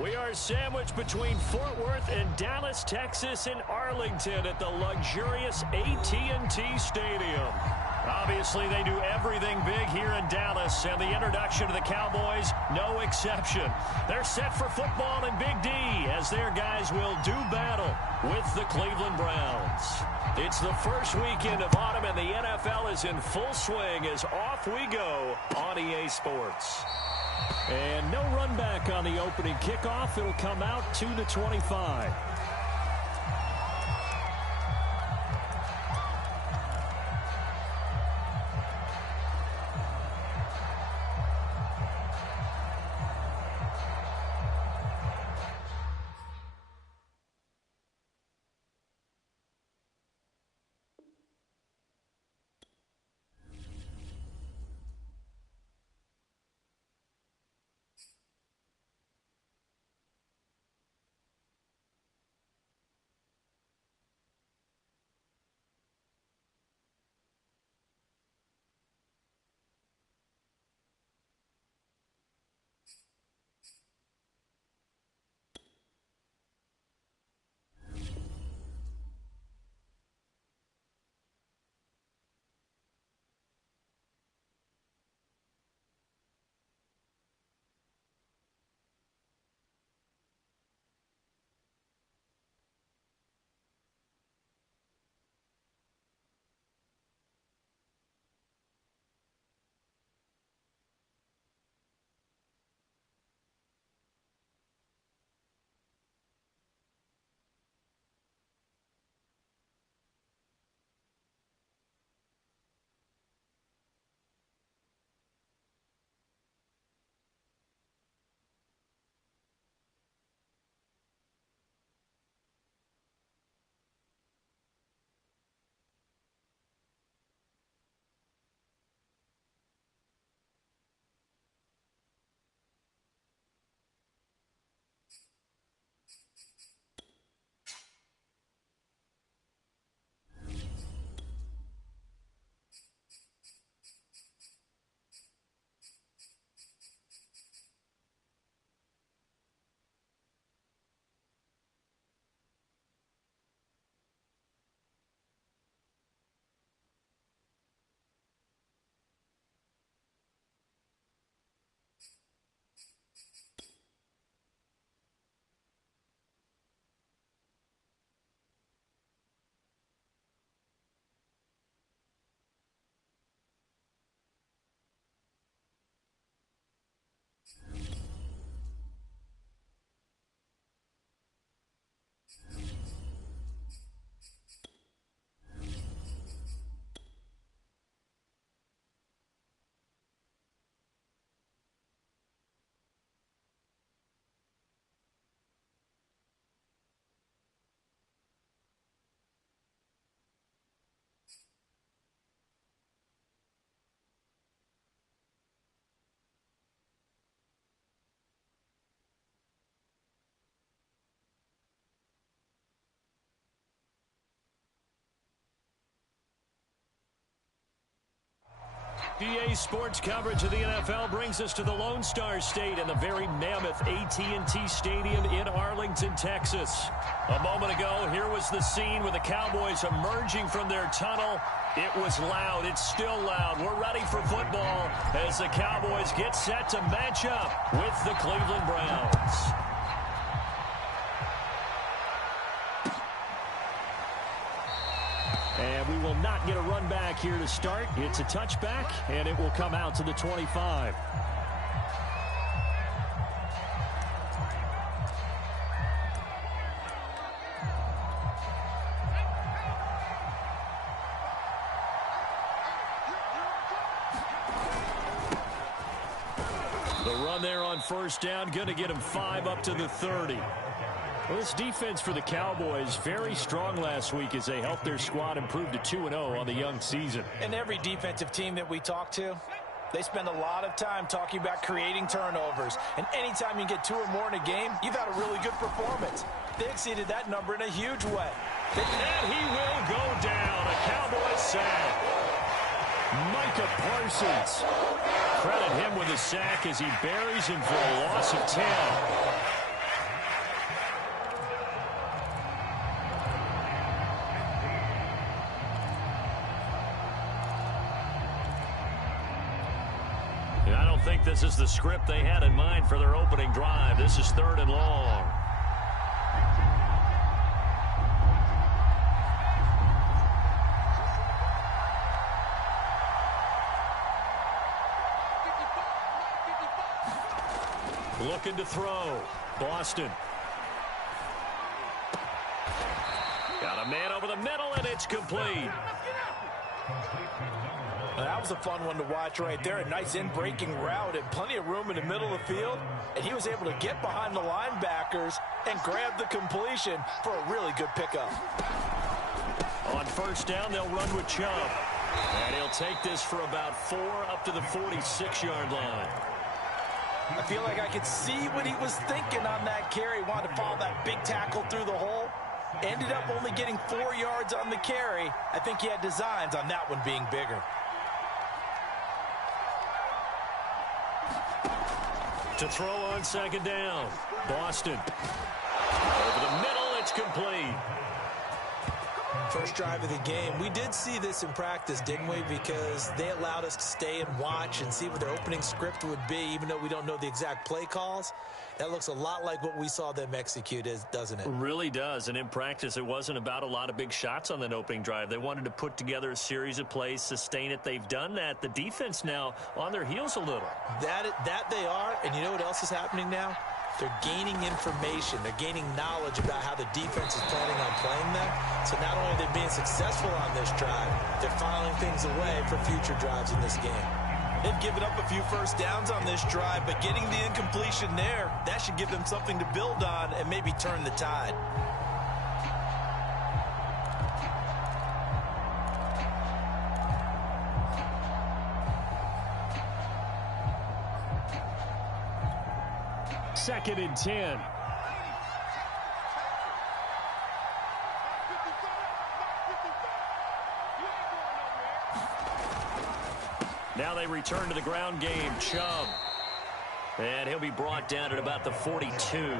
We are sandwiched between Fort Worth and Dallas, Texas, in Arlington at the luxurious AT&T Stadium. Obviously, they do everything big here in Dallas, and the introduction to the Cowboys, no exception. They're set for football in Big D as their guys will do battle with the Cleveland Browns. It's the first weekend of autumn, and the NFL is in full swing as off we go on EA Sports. And no run back on the opening kickoff. It'll come out 2-25. EA Sports coverage of the NFL brings us to the Lone Star State and the very mammoth AT&T Stadium in Arlington, Texas. A moment ago, here was the scene with the Cowboys emerging from their tunnel. It was loud. It's still loud. We're ready for football as the Cowboys get set to match up with the Cleveland Browns. And we will not get a run back here to start. It's a touchback, and it will come out to the 25. The run there on first down, going to get him 5 up to the 30. Well, this defense for the Cowboys, very strong last week as they helped their squad improve to 2-0 on the young season. And every defensive team that we talk to, they spend a lot of time talking about creating turnovers. And anytime you get 2 or more in a game, you've had a really good performance. They exceeded that number in a huge way. And he will go down. A Cowboys sack. Micah Parsons. Credit him with a sack as he buries him for a loss of 10. don't think this is the script they had in mind for their opening drive. This is 3rd and long. Looking to throw. Boston. Got a man over the middle, and it's complete. That was a fun one to watch right there. A nice in-breaking route and plenty of room in the middle of the field. And he was able to get behind the linebackers and grab the completion for a really good pickup. On 1st down, they'll run with Chubb. And he'll take this for about 4 up to the 46-yard line. I feel like I could see what he was thinking on that carry. Wanted to follow that big tackle through the hole. Ended up only getting 4 yards on the carry. I think he had designs on that one being bigger. To throw on 2nd down. Boston. Over the middle, it's complete. First drive of the game. We did see this in practice, didn't we? Because they allowed us to stay and watch and see what their opening script would be, even though we don't know the exact play calls. That looks a lot like what we saw them execute, doesn't it? It really does. And in practice, it wasn't about a lot of big shots on that opening drive. They wanted to put together a series of plays, sustain it. They've done that. The defense now on their heels a little. That they are. And you know what else is happening now? They're gaining information. They're gaining knowledge about how the defense is planning on playing them. So not only are they being successful on this drive, they're filing things away for future drives in this game. They've given up a few first downs on this drive, but getting the incompletion there, that should give them something to build on and maybe turn the tide. Second and 10. Now they return to the ground game. Chubb. And he'll be brought down at about the 42.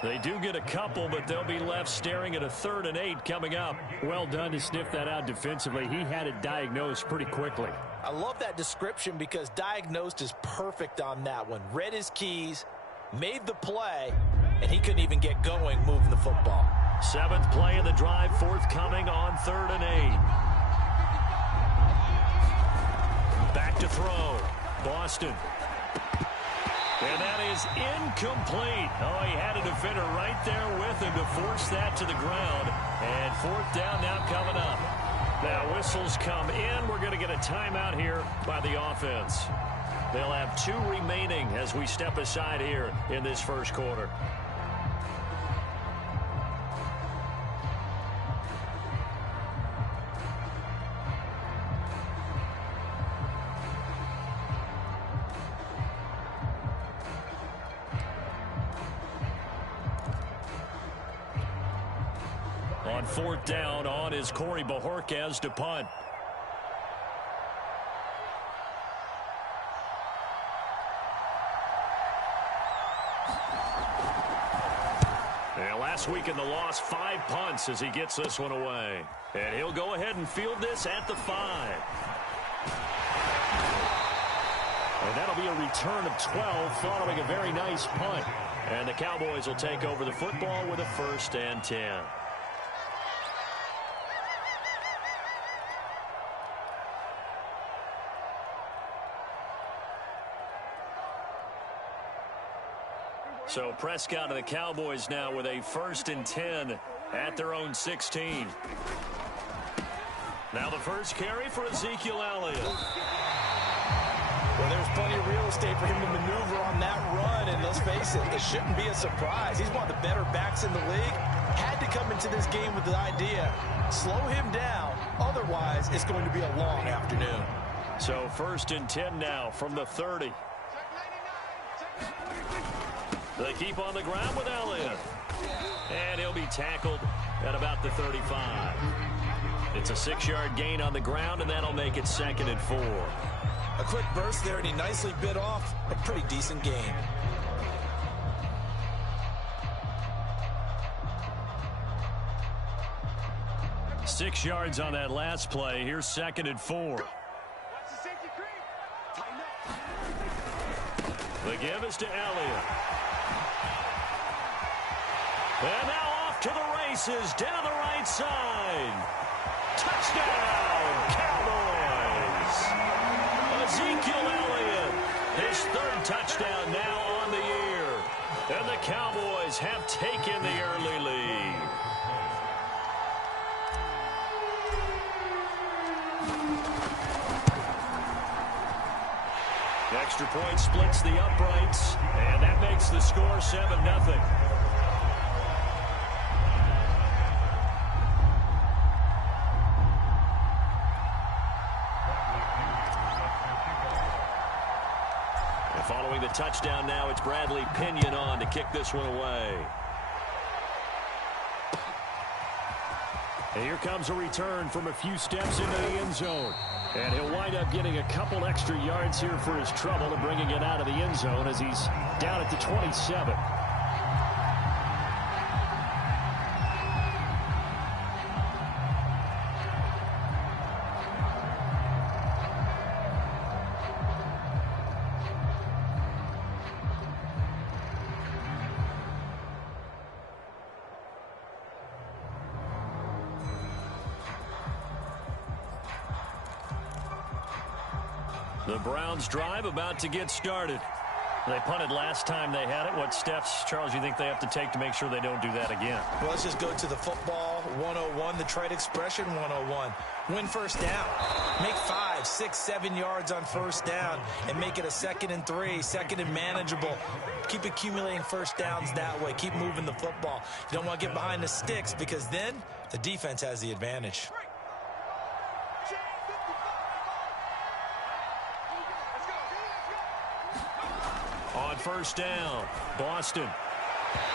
They do get a couple, but they'll be left staring at a 3rd and 8 coming up. Well done to sniff that out defensively. He had it diagnosed pretty quickly. I love that description because diagnosed is perfect on that one. Read his keys, made the play, and he couldn't even get going moving the football. 7th play of the drive forthcoming on 3rd and 8. Back to throw. Boston. And that is incomplete. Oh, he had a defender right there with him to force that to the ground. And 4th down now coming up. Now whistles come in. We're going to get a timeout here by the offense. They'll have 2 remaining as we step aside here in this first quarter. On 4th down, on is Corey Bojorquez to punt. Last week in the loss, 5 punts as he gets this one away. And he'll go ahead and field this at the 5. And that'll be a return of 12 following a very nice punt. And the Cowboys will take over the football with a 1st and 10. So Prescott and the Cowboys now with a 1st and 10 at their own 16. Now the first carry for Ezekiel Elliott. Well, there's plenty of real estate for him to maneuver on that run, and let's face it, it shouldn't be a surprise. He's one of the better backs in the league. Had to come into this game with the idea, slow him down, otherwise it's going to be a long afternoon. So 1st and 10 now from the 30. They keep on the ground with Elliott. And he'll be tackled at about the 35. It's a 6-yard gain on the ground, and that'll make it 2nd and 4. A quick burst there, and he nicely bit off a pretty decent gain. Six yards on that last play. Here's 2nd and 4. The give is to Elliott. And now off to the races down the right side. Touchdown, Cowboys. Ezekiel Elliott, his third touchdown now on the year. And the Cowboys have taken the early lead. Extra point splits the uprights, and that makes the score 7-0. Following the touchdown now, it's Bradley Pinion on to kick this one away. And here comes a return from a few steps into the end zone. And he'll wind up getting a couple extra yards here for his trouble and bringing it out of the end zone as he's down at the 27. The Browns drive about to get started. They punted last time they had it. What steps, Charles, you think they have to take to make sure they don't do that again? Well, let's just go to the football 101, the trade expression 101. Win first down. Make 5, 6, 7 yards on first down and make it a 2nd and 3, 2nd and manageable. Keep accumulating first downs that way. Keep moving the football. You don't want to get behind the sticks because then the defense has the advantage. On first down, Boston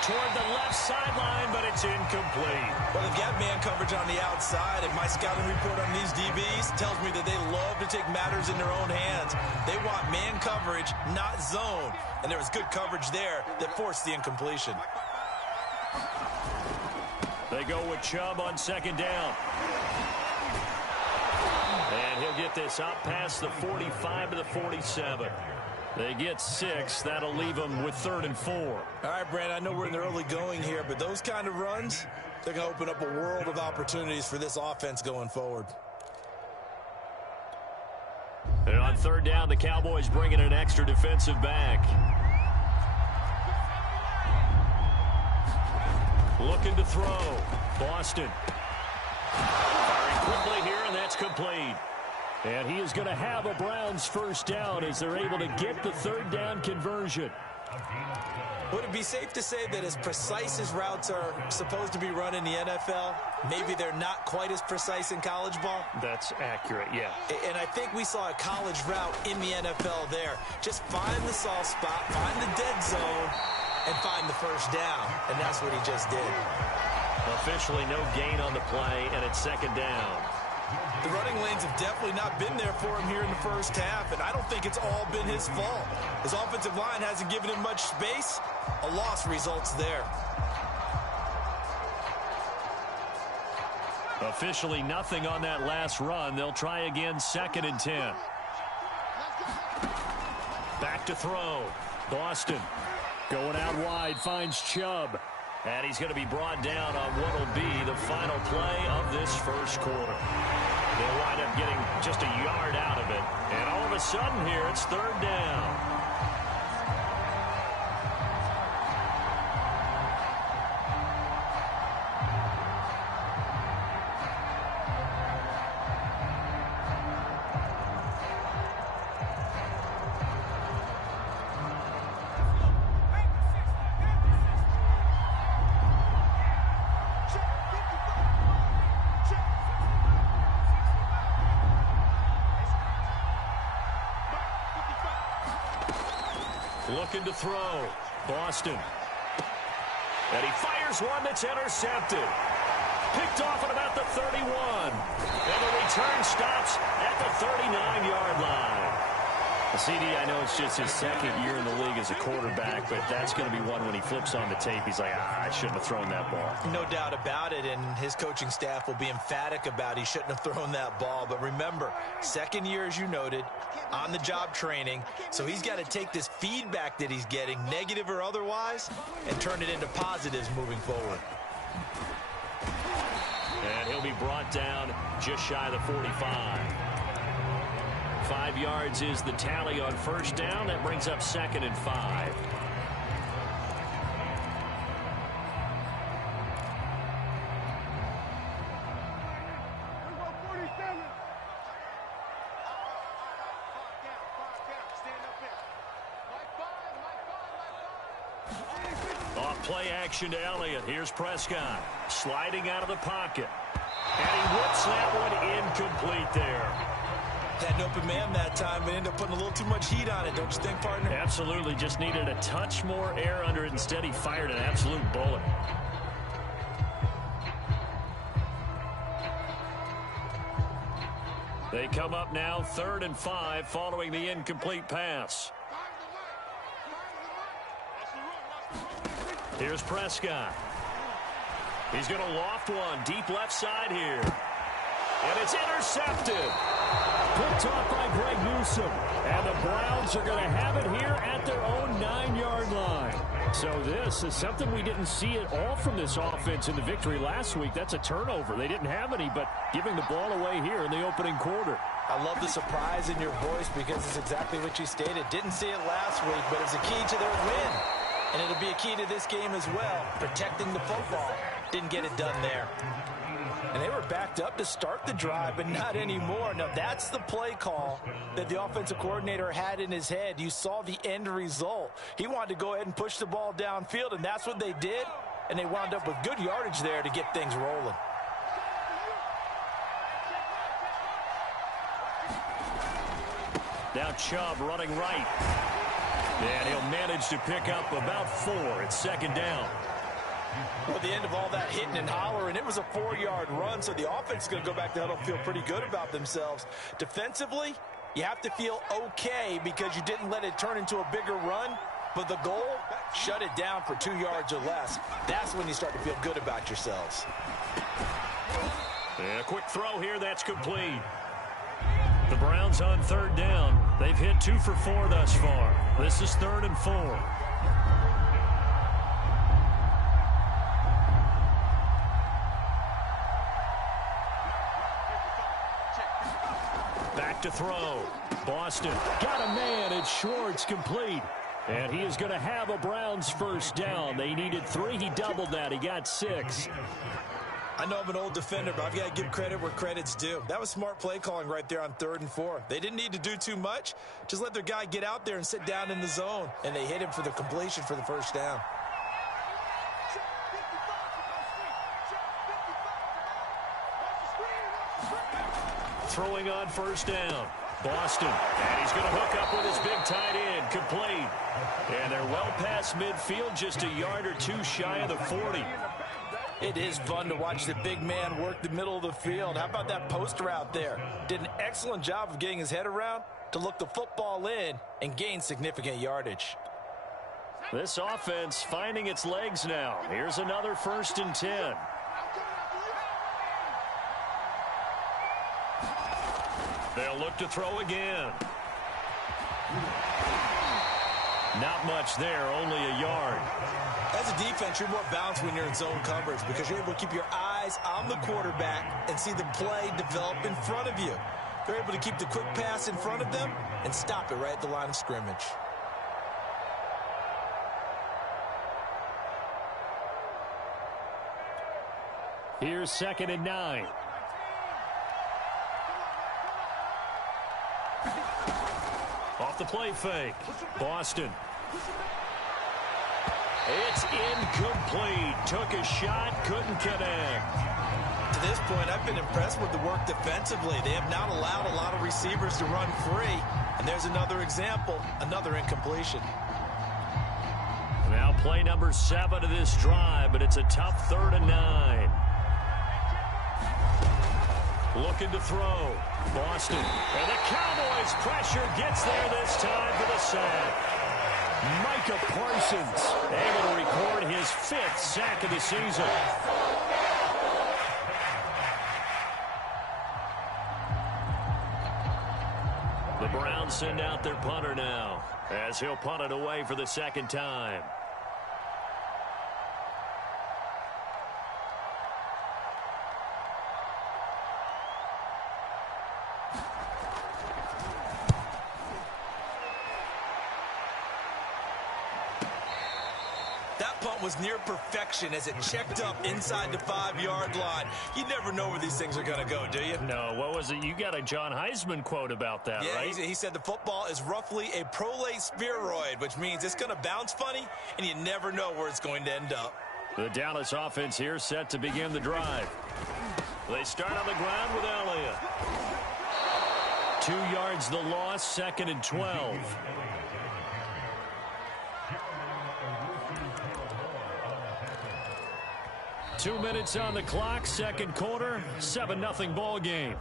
toward the left sideline, but it's incomplete. Well, they've got man coverage on the outside, and my scouting report on these DBs tells me that they love to take matters in their own hands. They want man coverage, not zone, and there was good coverage there that forced the incompletion. They go with Chubb on second down. And he'll get this out past the 45 to the 47. They get 6. That'll leave them with 3rd and 4. All right, Brand, I know we're in the early going here, but those kind of runs, they're going to open up a world of opportunities for this offense going forward. And on third down, the Cowboys bring in an extra defensive back. Looking to throw. Boston. Firing quickly here, and that's complete. And he is going to have a Browns first down as they're able to get the third down conversion. Would it be safe to say that as precise as routes are supposed to be run in the NFL, maybe they're not quite as precise in college ball? That's accurate, yeah. And I think we saw a college route in the NFL there. Just find the soft spot, find the dead zone, and find the first down. And that's what he just did. Officially no gain on the play, and it's second down. The running lanes have definitely not been there for him here in the first half, and I don't think it's all been his fault. His offensive line hasn't given him much space. A loss results there. Officially nothing on that last run. They'll try again, 2nd and 10. Back to throw. Boston going out wide, finds Chubb. And he's going to be brought down on what will be the final play of this first quarter. They'll wind up getting just a yard out of it. And all of a sudden here, it's 3rd down. Looking to throw. Boston. And he fires one that's intercepted. Picked off at about the 31. And the return stops at the 39-yard line. CD, I know it's just his second year in the league as a quarterback, but that's going to be one when he flips on the tape, he's like, I shouldn't have thrown that ball. No doubt about it, and his coaching staff will be emphatic about he shouldn't have thrown that ball. But remember, second year, as you noted, on-the-job training, so he's got to take this feedback that he's getting, negative or otherwise, and turn it into positives moving forward. And he'll be brought down just shy of the 45. 5 yards is the tally on first down. That brings up 2nd and 5. Off play action to Elliott. Here's Prescott sliding out of the pocket. And he whips that one incomplete there. Had an open man that time, but ended up putting a little too much heat on it, don't you think, partner? Absolutely. Just needed a touch more air under it. Instead, he fired an absolute bullet. They come up now 3rd and 5 following the incomplete pass. Here's Prescott. He's going to loft one deep left side here. And it's intercepted. Picked off by Greg Newsome. And the Browns are going to have it here at their own 9-yard line. So this is something we didn't see at all from this offense in the victory last week. That's a turnover. They didn't have any, but giving the ball away here in the opening quarter. I love the surprise in your voice because it's exactly what you stated. Didn't see it last week, but it's a key to their win. And it'll be a key to this game as well, protecting the football. Didn't get it done there. And they were backed up to start the drive, but not anymore. Now, that's the play call that the offensive coordinator had in his head. You saw the end result. He wanted to go ahead and push the ball downfield, and that's what they did. And they wound up with good yardage there to get things rolling. Now Chubb running right. And he'll manage to pick up about 4. It's 2nd down. Well, at the end of all that hitting and hollering, it was a 4-yard run, so the offense is going to go back to huddle, feel pretty good about themselves. Defensively, you have to feel okay because you didn't let it turn into a bigger run, but the goal, shut it down for 2 yards or less. That's when you start to feel good about yourselves. And a quick throw here, that's complete. The Browns on 3rd down. They've hit 2 for 4 thus far. This is 3rd and 4. Back to throw. Boston got a man. It's Schwartz, complete. And he is going to have a Browns first down. They needed 3. He doubled that. He got 6. I know I'm an old defender, but I've got to give credit where credit's due. That was smart play calling right there on 3rd and 4. They didn't need to do too much. Just let their guy get out there and sit down in the zone. And they hit him for the completion for the first down. Throwing on first down. Boston. And he's going to hook up with his big tight end. Complete. And they're well past midfield, just a yard or 2 shy of the 40. It is fun to watch the big man work the middle of the field. How about that post route there? Did an excellent job of getting his head around to look the football in and gain significant yardage. This offense finding its legs now. Here's another 1st and 10. They'll look to throw again. Not much there, only a yard. As a defense, you're more balanced when you're in zone coverage because you're able to keep your eyes on the quarterback and see the play develop in front of you. They're able to keep the quick pass in front of them and stop it right at the line of scrimmage. Here's 2nd and 9. Off the play fake. Boston. It's incomplete. Took a shot, couldn't connect. To this point, I've been impressed with the work defensively. They have not allowed a lot of receivers to run free. And there's another example, another incompletion. Now play number 7 of this drive, but it's a tough 3rd and 9. Looking to throw. Boston. And the Cowboys pressure gets there this time for the sack. Micah Parsons able to record his 5th sack of the season. The Browns send out their punter now as he'll punt it away for the 2nd time. That punt was near perfection as it checked up inside the 5-yard line. You never know where these things are going to go, do you? No, what was it? You got a John Heisman quote about that, right? Yeah, he said the football is roughly a prolate spheroid, which means it's going to bounce funny, and you never know where it's going to end up. The Dallas offense here set to begin the drive. They start on the ground with Elliott. 2 yards the loss, 2nd and 12. Two minutes on the clock, 2nd quarter, 7-0 ball game.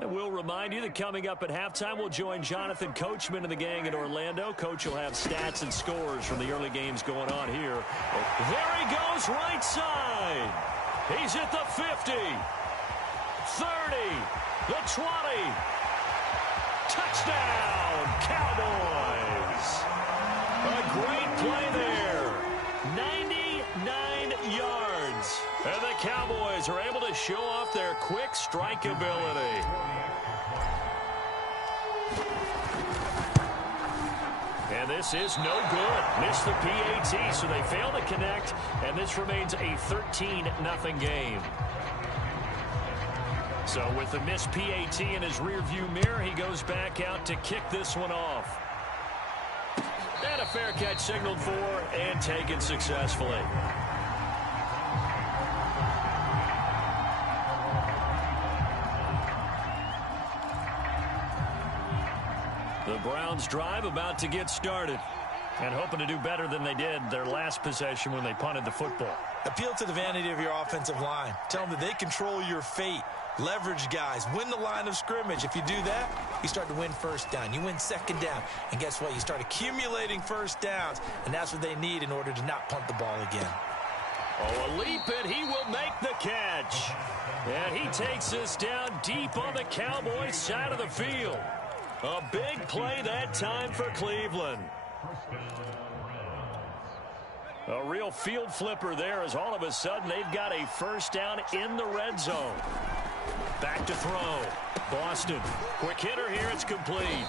And we'll remind you that coming up at halftime, we'll join Jonathan Coachman and the gang in Orlando. Coach will have stats and scores from the early games going on here. There he goes, right side. He's at the 50, 30, the 20. Touchdown, Cowboys. A great play there. 99 yards. And the Cowboys are able to show off their quick strike ability. And this is no good. Missed the PAT, so they fail to connect, and this remains a 13-0 game. So with the missed PAT in his rearview mirror, he goes back out to kick this one off. And a fair catch signaled for and taken successfully. The Browns drive about to get started and hoping to do better than they did their last possession when they punted the football. Appeal to the vanity of your offensive line. Tell them that they control your fate. Leverage guys. Win the line of scrimmage. If you do that, you start to win 1st down. You win 2nd down. And guess what? You start accumulating 1st downs. And that's what they need in order to not punt the ball again. Oh, a leap, and he will make the catch. And he takes this down deep on the Cowboys side of the field. A big play that time for Cleveland. A real field flipper there as all of a sudden they've got a 1st down in the red zone. Back to throw. Boston. Quick hitter here. It's complete.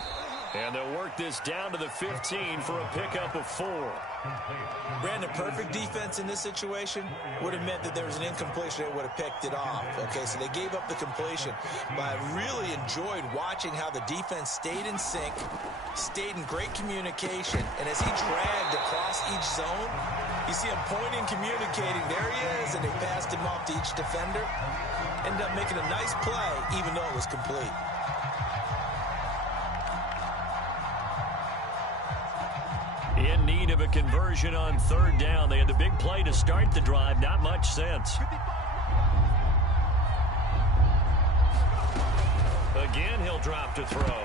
And they'll work this down to the 15 for a pickup of 4. Brandon, perfect defense in this situation would have meant that there was an incompletion that would have picked it off. Okay, so they gave up the completion. But I really enjoyed watching how the defense stayed in sync, stayed in great communication, and as he dragged across each zone, you see him pointing, communicating. There he is, and they passed him off to each defender. Ended up making a nice play, even though it was complete. In need of a conversion on 3rd down. They had the big play to start the drive. Not much sense. Again, he'll drop to throw.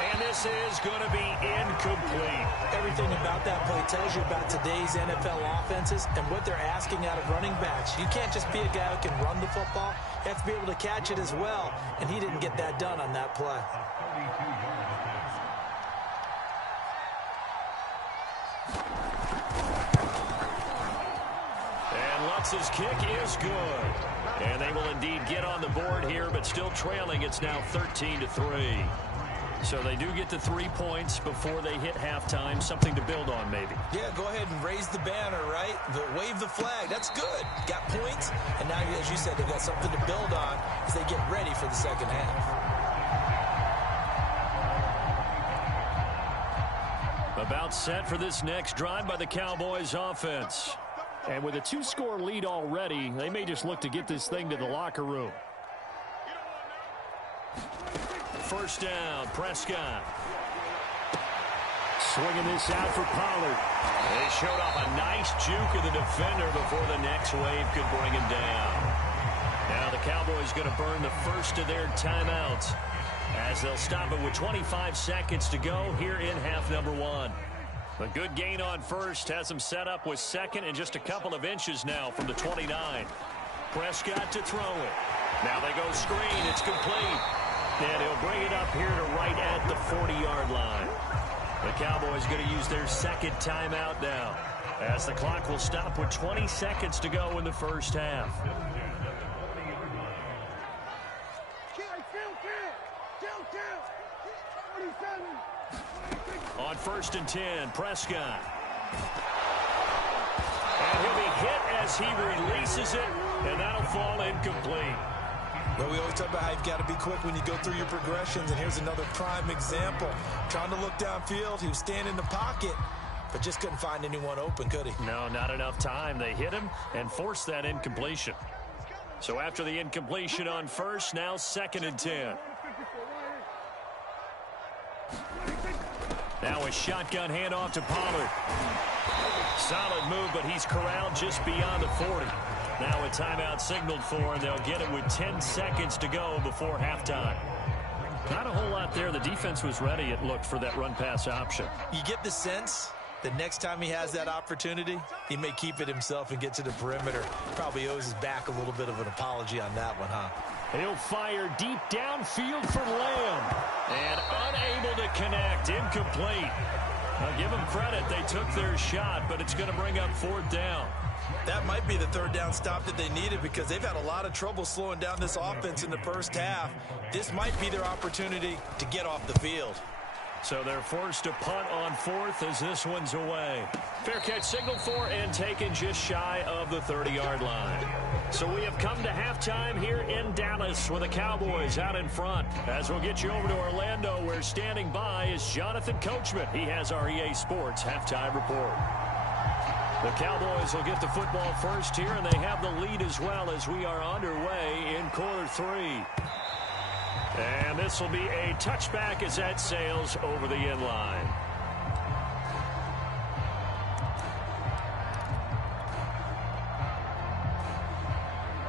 And this is going to be incomplete. Everything about that play tells you about today's NFL offenses and what they're asking out of running backs. You can't just be a guy who can run the football. You have to be able to catch it as well. And he didn't get that done on that play. Lutz's kick is good. And they will indeed get on the board here, but still trailing. It's now 13-3. So they do get the 3 points before they hit halftime. Something to build on, maybe. Yeah, go ahead and raise the banner, right? Wave the flag. That's good. Got points. And now, as you said, they've got something to build on as they get ready for the 2nd half. About set for this next drive by the Cowboys offense. And with a 2-score lead already, they may just look to get this thing to the locker room. First down, Prescott. Swinging this out for Pollard. They showed off a nice juke of the defender before the next wave could bring him down. Now the Cowboys going to burn the first of their timeouts as they'll stop it with 25 seconds to go here in half number 1. A good gain on first has them set up with second and just a couple of inches now from the 29. Prescott to throw it. Now they go screen. It's complete. And he'll bring it up here to right at the 40-yard line. The Cowboys going to use their second timeout now as the clock will stop with 20 seconds to go in the first half. On first and 10, Prescott. And he'll be hit as he releases it, and that'll fall incomplete. Well, we always talk about how you've got to be quick when you go through your progressions, and here's another prime example. Trying to look downfield, he was standing in the pocket, but just couldn't find anyone open, could he? No, not enough time. They hit him and forced that incompletion. So after the incompletion on first, now second and 10. Now a shotgun handoff to Pollard. Solid move, but he's corralled just beyond the 40. Now a timeout signaled for, and they'll get it with 10 seconds to go before halftime. Not a whole lot there. The defense was ready, it looked, for that run-pass option. You get the sense that next time he has that opportunity, he may keep it himself and get to the perimeter. Probably owes his back a little bit of an apology on that one, huh? He'll fire deep downfield for Lamb. And unable to connect. Incomplete. Now give them credit. They took their shot, but it's going to bring up fourth down. That might be the third down stop that they needed because they've had a lot of trouble slowing down this offense in the first half. This might be their opportunity to get off the field. So they're forced to punt on fourth as this one's away. Fair catch signaled for and taken just shy of the 30-yard line. So we have come to halftime here in Dallas with the Cowboys out in front. As we'll get you over to Orlando, where standing by is Jonathan Coachman. He has our EA Sports halftime report. The Cowboys will get the football first here, and they have the lead as well as we are underway in quarter 3. And this will be a touchback as that sails over the end line.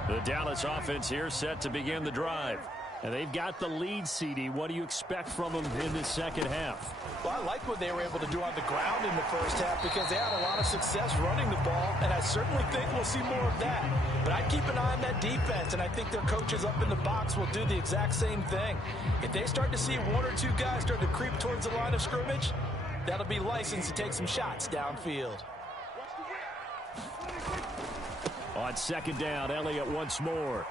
The Dallas offense here set to begin the drive. And they've got the lead, CD. What do you expect from them in this second half? Well, I like what they were able to do on the ground in the first half because they had a lot of success running the ball, and I certainly think we'll see more of that. But I'd keep an eye on that defense, and I think their coaches up in the box will do the exact same thing. If they start to see one or two guys start to creep towards the line of scrimmage, that'll be license to take some shots downfield. On second down, Elliott once more.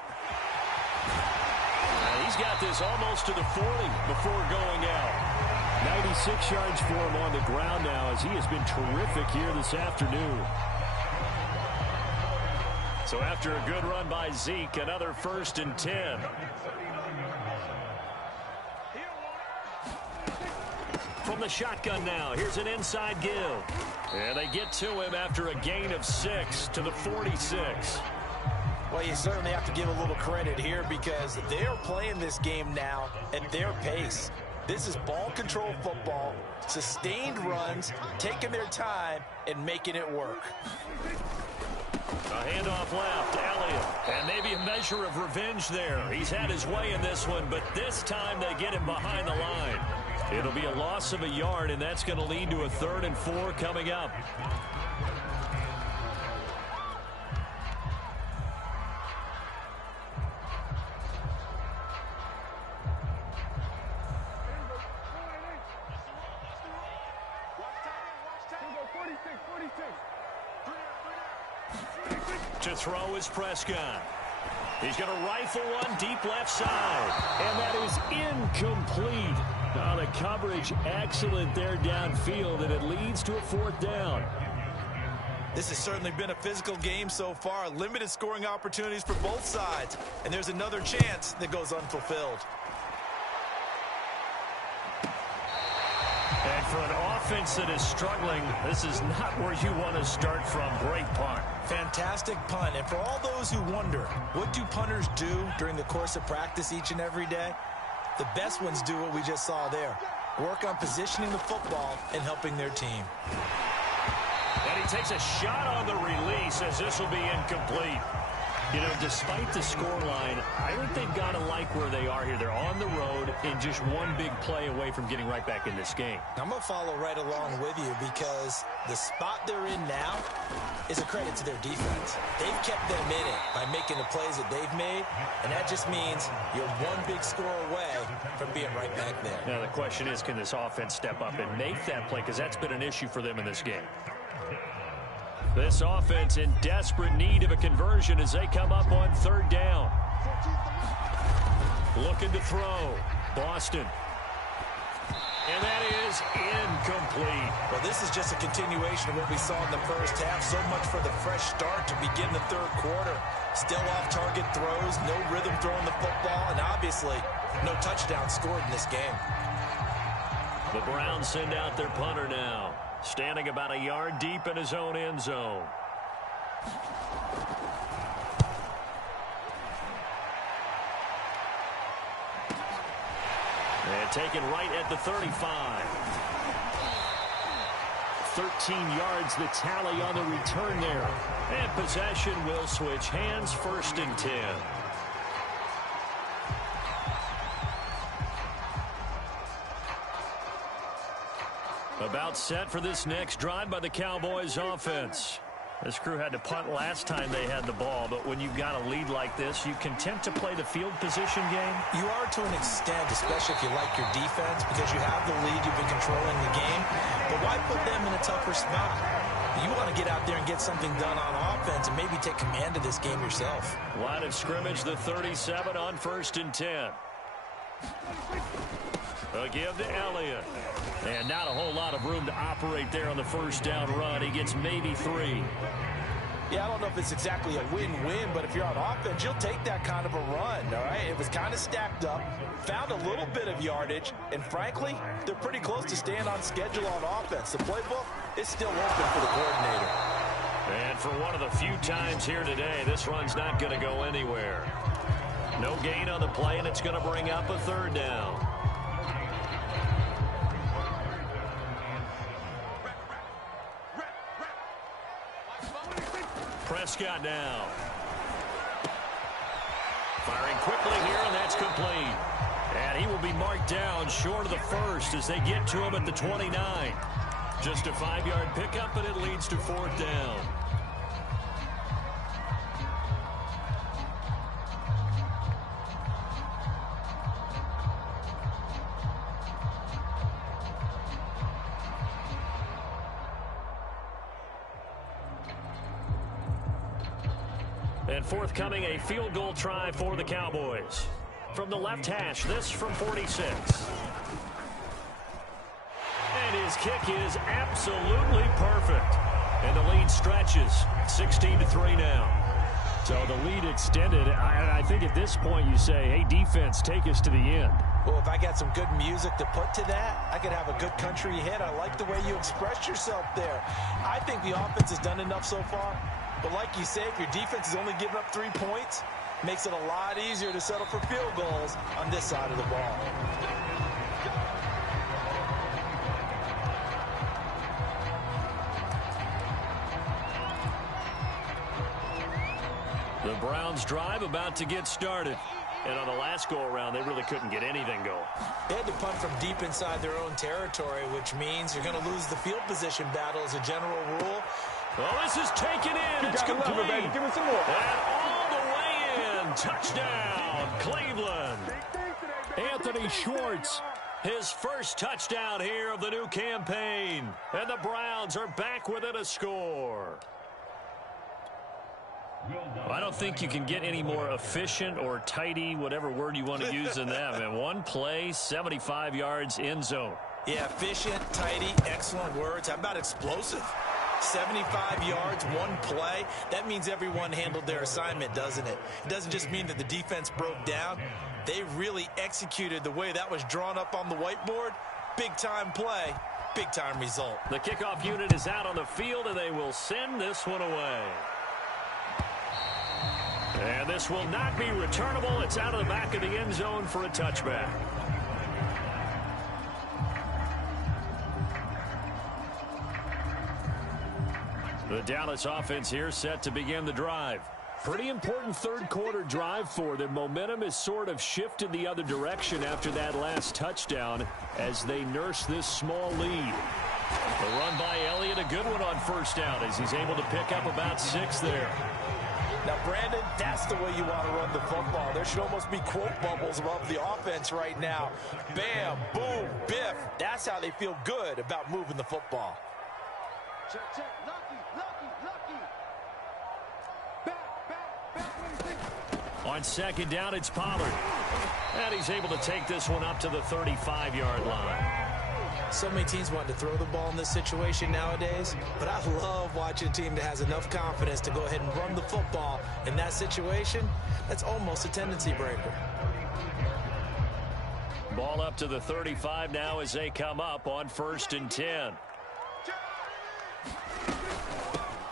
He's got this almost to the 40 before going out. 96 yards for him on the ground now as he has been terrific here this afternoon. So after a good run by Zeke, another first and 10. From the shotgun now, here's an inside give. And they get to him after a gain of 6 to the 46. Well, you certainly have to give a little credit here because they're playing this game now at their pace. This is ball control football, sustained runs, taking their time, and making it work. A handoff left, Elliott. And maybe a measure of revenge there. He's had his way in this one, but this time they get him behind the line. It'll be a loss of a yard, and that's going to lead to a 3rd and 4 coming up. To throw is Prescott. He's going to rifle one deep left side. And that is incomplete. Oh, the coverage excellent there downfield, and it leads to a 4th down. This has certainly been a physical game so far. Limited scoring opportunities for both sides. And there's another chance that goes unfulfilled. And for an offense that is struggling, this is not where you want to start from. Great punt. Fantastic punt. And for all those who wonder, what do punters do during the course of practice each and every day? The best ones do what we just saw there. Work on positioning the football and helping their team. And he takes a shot on the release as this will be incomplete. You know, despite the scoreline, I think they've got to like where they are here. They're on the road and just one big play away from getting right back in this game. I'm going to follow right along with you because the spot they're in now is a credit to their defense. They've kept them in it by making the plays that they've made, and that just means you're one big score away from being right back there. Now, the question is, can this offense step up and make that play? Because that's been an issue for them in this game. This offense in desperate need of a conversion as they come up on third down. Looking to throw. Boston. And that is incomplete. Well, this is just a continuation of what we saw in the first half. So much for the fresh start to begin the third quarter. Still off-target throws, no rhythm throwing the football, and obviously no touchdown scored in this game. The Browns send out their punter now. Standing about a yard deep in his own end zone. And taken right at the 35. 13 yards the tally on the return there. And possession will switch hands, 1st and 10. About set for this next drive by the Cowboys offense. This crew had to punt last time they had the ball, but when you've got a lead like this, you content to play the field position game? You are to an extent, especially if you like your defense, because you have the lead, you've been controlling the game. But why put them in a tougher spot? You want to get out there and get something done on offense and maybe take command of this game yourself. Line of scrimmage, the 37 on 1st and 10. A give to Elliott. And not a whole lot of room to operate there on the first down run. He gets maybe 3. Yeah, I don't know if it's exactly a win-win, but if you're on offense, you'll take that kind of a run, all right? It was kind of stacked up, found a little bit of yardage, and frankly, they're pretty close to staying on schedule on offense. The playbook is still open for the coordinator. And for one of the few times here today, this run's not going to go anywhere. No gain on the play, and it's going to bring up a 3rd down. Prescott now. Firing quickly here, and that's complete. And he will be marked down short of the 1st as they get to him at the 29. Just a 5-yard pickup, and it leads to 4th down. And forthcoming, a field goal try for the Cowboys. From the left hash, this from 46. And his kick is absolutely perfect. And the lead stretches, 16-3 now. So the lead extended. I think at this point you say, hey, defense, take us to the end. Well, if I got some good music to put to that, I could have a good country hit. I like the way you expressed yourself there. I think the offense has done enough so far. But like you say, if your defense is only giving up 3 points, makes it a lot easier to settle for field goals on this side of the ball. The Browns drive about to get started. And on the last go-around, they really couldn't get anything going. They had to punt from deep inside their own territory, which means you're going to lose the field position battle as a general rule. Well, this is taken in. It's complete. Baby. Give me some more. And all the way in. Touchdown, Cleveland. Anthony Schwartz, his first touchdown here of the new campaign. And the Browns are back within a score. I don't think you can get any more efficient or tidy, whatever word you want to use in that. And one play, 75 yards, end zone. Yeah, efficient, tidy, excellent words. How about explosive? 75 yards, one play. That means everyone handled their assignment, doesn't it? It doesn't just mean that the defense broke down. They really executed the way that was drawn up on the whiteboard. Big-time play, big-time result. The kickoff unit is out on the field, and they will send this one away. And this will not be returnable. It's out of the back of the end zone for a touchback. The Dallas offense here set to begin the drive. Pretty important third quarter drive for them. Momentum has sort of shifted the other direction after that last touchdown as they nurse this small lead. The run by Elliott, a good one on first down as he's able to pick up about 6 there. Now, Brandon, that's the way you want to run the football. There should almost be quote bubbles above the offense right now. Bam, boom, biff. That's how they feel good about moving the football. Check, check, lucky, lucky, lucky. Back. On second down, it's Pollard. And he's able to take this one up to the 35-yard line. So many teams want to throw the ball in this situation nowadays, but I love watching a team that has enough confidence to go ahead and run the football in that situation. That's almost a tendency breaker. Ball up to the 35 now as they come up on 1st and 10.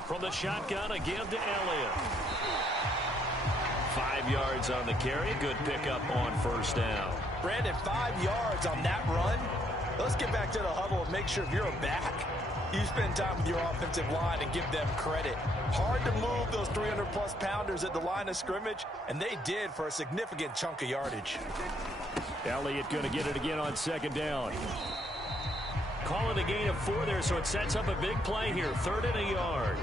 From the shotgun, a give to Elliott. 5 yards on the carry. Good pickup on first down. Brandon, 5 yards on that run. Let's get back to the huddle and make sure if you're a back, you spend time with your offensive line and give them credit. Hard to move those 300-plus pounders at the line of scrimmage, and they did for a significant chunk of yardage. Elliott going to get it again on second down. Call it a gain of 4 there, so it sets up a big play here. 3rd and a yard.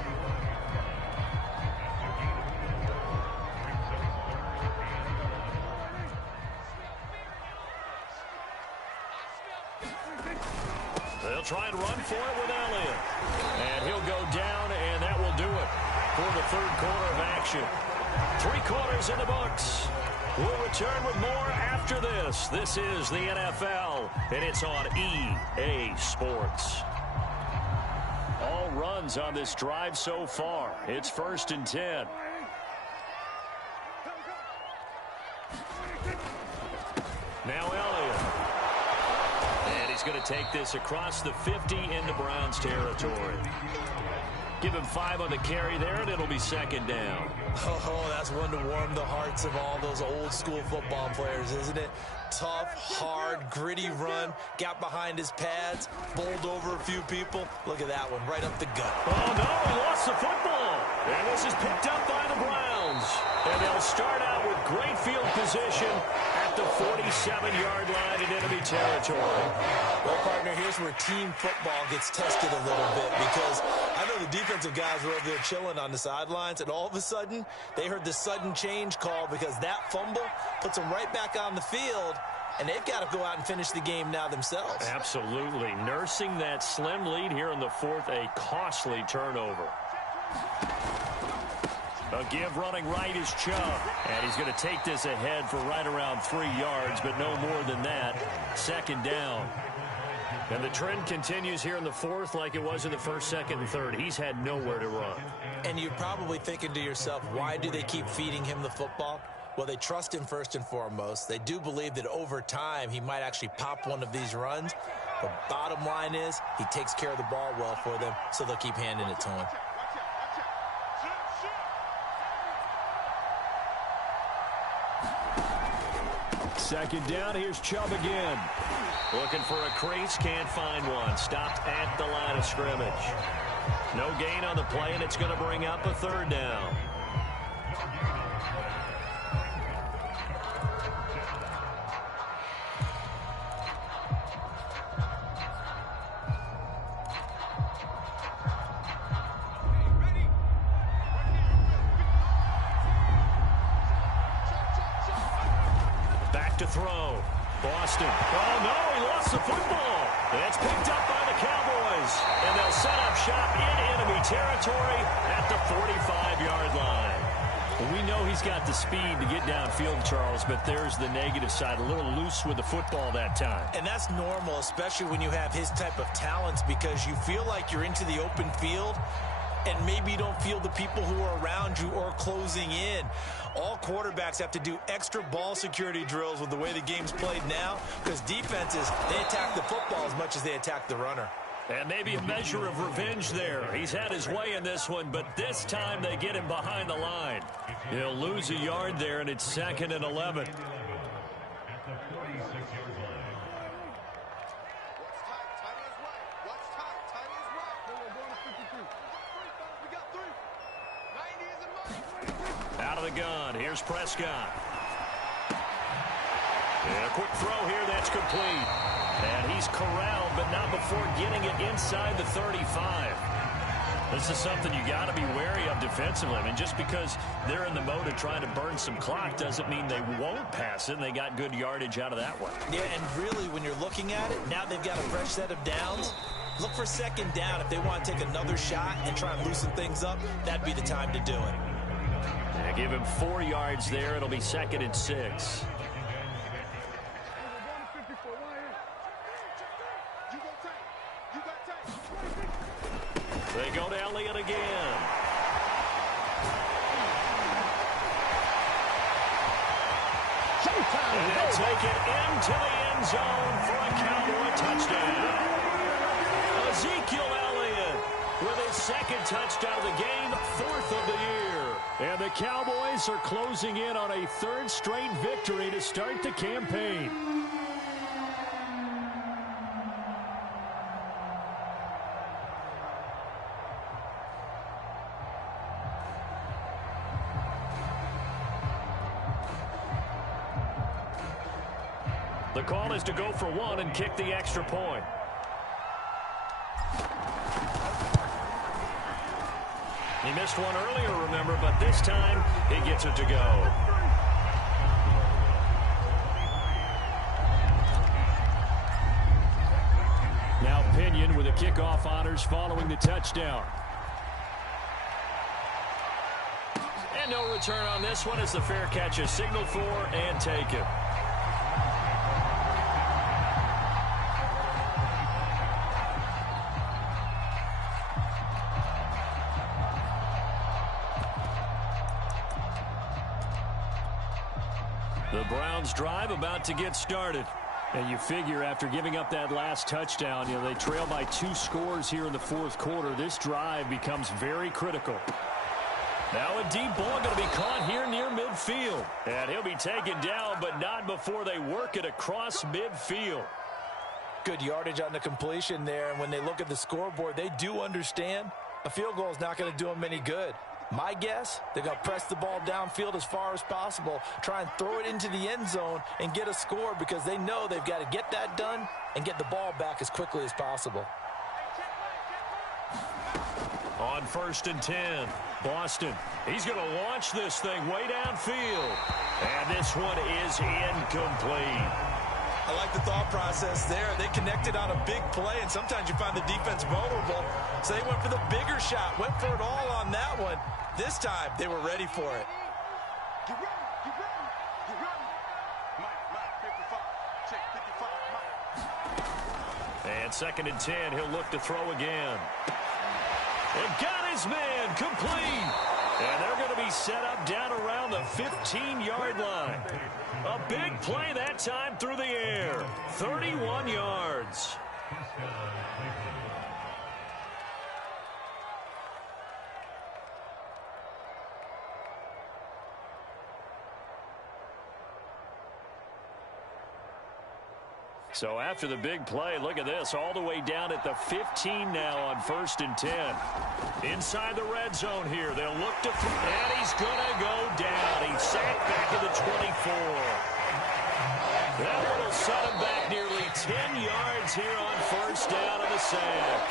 They'll try and run for it with Elliott. And he'll go down, and that will do it for the 3rd quarter of action. 3 quarters in the books. We'll return with more after this. This is the NFL, and it's on EA Sports. All runs on this drive so far. It's 1st and 10. Now Elliott. And he's going to take this across the 50 into Browns territory. Give him 5 on the carry there, and it'll be 2nd down. Oh, that's one to warm the hearts of all those old school football players, isn't it? Tough, hard, gritty run, got behind his pads, bowled over a few people. Look at that one, right up the gut. Oh, no, he lost the football. And this is picked up by the Browns. And they'll start out with great field position at the 47-yard line in enemy territory. Well, partner, here's where team football gets tested a little bit because I know the defensive guys were over there chilling on the sidelines, and all of a sudden, they heard the sudden change call because that fumble puts them right back on the field, and they've got to go out and finish the game now themselves. Absolutely. Nursing that slim lead here in the 4th, a costly turnover. A give running right is Chubb. And he's going to take this ahead for right around 3 yards, but no more than that. 2nd down. And the trend continues here in the 4th like it was in the 1st, 2nd, and 3rd. He's had nowhere to run. And you're probably thinking to yourself, why do they keep feeding him the football? Well, they trust him first and foremost. They do believe that over time he might actually pop one of these runs. The bottom line is he takes care of the ball well for them, so they'll keep handing it to him. Second down, here's Chubb again. Looking for a crease, can't find one. Stopped at the line of scrimmage. No gain on the play, and it's going to bring up a 3rd down. Back to throw. Boston. Oh, no, he lost the football. And it's picked up by the Cowboys. And they'll set up shop in enemy territory at the 45-yard line. Well, we know he's got the speed to get downfield, Charles, but there's the negative side. A little loose with the football that time. And that's normal, especially when you have his type of talents, because you feel like you're into the open field and maybe you don't feel the people who are around you or closing in. All quarterbacks have to do extra ball security drills with the way the game's played now because defenses, they attack the football as much as they attack the runner. And maybe a measure of revenge there. He's had his way in this one, but this time they get him behind the line. He'll lose a yard there, and it's 2nd and 11. of the gun. Here's Prescott. And a quick throw here. That's complete. And he's corralled, but not before getting it inside the 35. This is something you got to be wary of defensively. I mean, just because they're in the mode of trying to burn some clock doesn't mean they won't pass it, and they got good yardage out of that one. Yeah, and really, when you're looking at it, now they've got a fresh set of downs. Look for second down. If they want to take another shot and try and loosen things up, that'd be the time to do it. Yeah, give him 4 yards there. It'll be 2nd and 6. They go to Elliott again. And they'll take it into the end zone for a Cowboy touchdown. Ezekiel Elliott with his 2nd touchdown of the game, 4th of the year. And the Cowboys are closing in on a 3rd straight victory to start the campaign. The call is to go for 1 and kick the extra point. He missed one earlier, remember, but this time he gets it to go. Now Pinion with the kickoff honors following the touchdown. And no return on this one as the fair catch is signaled for and taken. The Browns drive about to get started. And you figure after giving up that last touchdown, they trail by 2 scores here in the 4th quarter. This drive becomes very critical. Now a deep ball going to be caught here near midfield. And he'll be taken down, but not before they work it across midfield. Good yardage on the completion there. And when they look at the scoreboard, they do understand a field goal is not going to do them any good. My guess, they're going to press the ball downfield as far as possible, try and throw it into the end zone and get a score because they know they've got to get that done and get the ball back as quickly as possible. On 1st and 10, Boston. He's going to launch this thing way downfield. And this one is incomplete. I like the thought process there. They connected on a big play, and sometimes you find the defense vulnerable. So they went for the bigger shot, went for it all on that one. This time, they were ready for it. Get ready, get ready, get ready. Mike, 55, check 55, Mike. And 2nd and 10, he'll look to throw again. And got his man complete. And they're going to be set up down around the 15-yard line. A big play that time through the air. 31 yards. So after the big play, look at this, all the way down at the 15 now on 1st and 10. Inside the red zone here, they'll look to throw, and he's going to go down. He's sacked back at the 24. That one will set him back nearly 10 yards here on 1st down of the sack.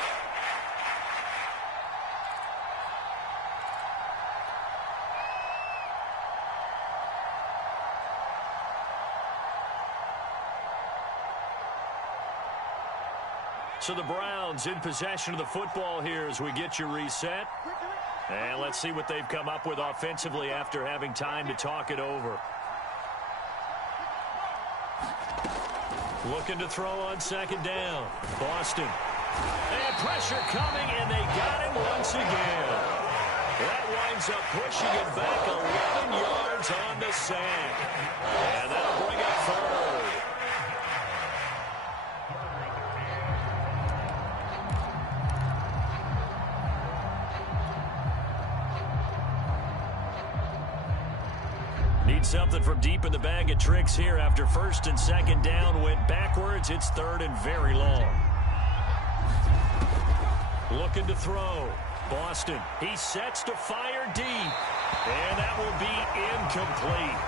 So the Browns in possession of the football here as we get you reset. And let's see what they've come up with offensively after having time to talk it over. Looking to throw on 2nd down. Boston. And pressure coming, and they got him once again. That winds up pushing it back 11 yards on the sack. And that'll bring up 3rd. Need something from deep in the bag of tricks here after 1st and 2nd down went backwards. It's 3rd and very long. Looking to throw. Boston. He sets to fire deep. And that will be incomplete.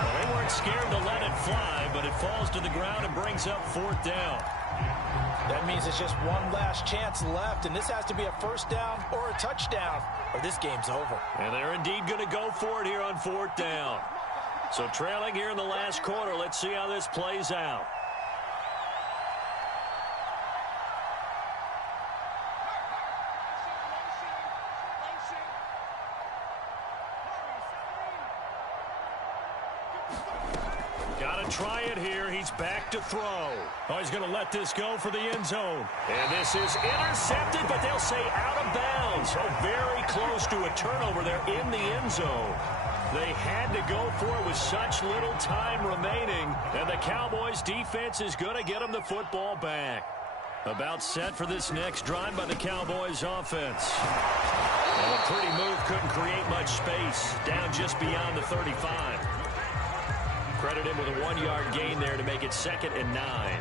Well, they weren't scared to let it fly, but it falls to the ground and brings up 4th down. That means it's just one last chance left, and this has to be a first down or a touchdown, or this game's over. And they're indeed going to go for it here on 4th down. So trailing here in the last quarter, let's see how this plays out. Got to try it here. He's back to throw. Oh, he's going to let this go for the end zone. And this is intercepted, but they'll say out of bounds. Oh, very close to a turnover there in the end zone. They had to go for it with such little time remaining. And the Cowboys defense is going to get them the football back. About set for this next drive by the Cowboys offense. And a pretty move couldn't create much space. Down just beyond the 35. Credit him with a 1-yard gain there to make it 2nd and 9.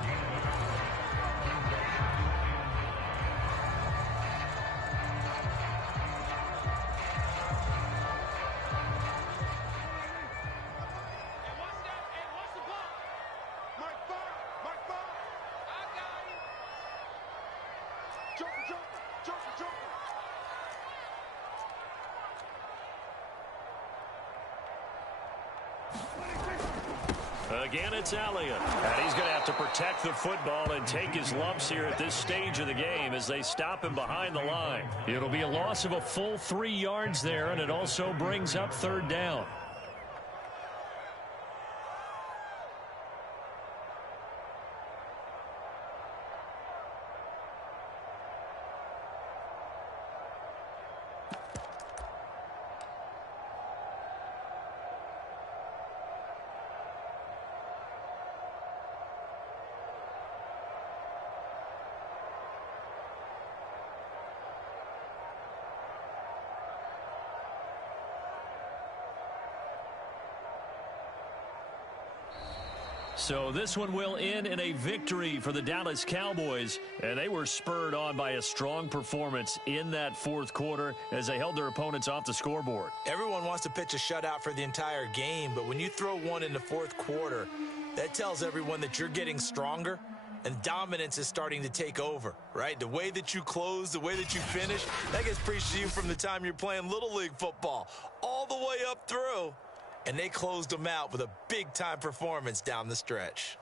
Again, it's Elliott. And he's going to have to protect the football and take his lumps here at this stage of the game as they stop him behind the line. It'll be a loss of a full 3 yards there, and it also brings up 3rd down. So this one will end in a victory for the Dallas Cowboys, and they were spurred on by a strong performance in that 4th quarter as they held their opponents off the scoreboard. Everyone wants to pitch a shutout for the entire game, but when you throw one in the 4th quarter, that tells everyone that you're getting stronger and dominance is starting to take over, right? The way that you close, the way that you finish, that gets preached to you from the time you're playing Little League football all the way up through. And they closed them out with a big-time performance down the stretch.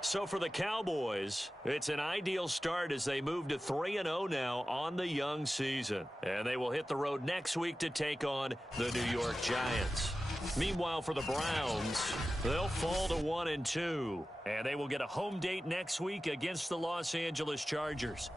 So for the Cowboys, it's an ideal start as they move to 3-0 now on the young season. And they will hit the road next week to take on the New York Giants. Meanwhile, for the Browns, they'll fall to 1-2. And they will get a home date next week against the Los Angeles Chargers.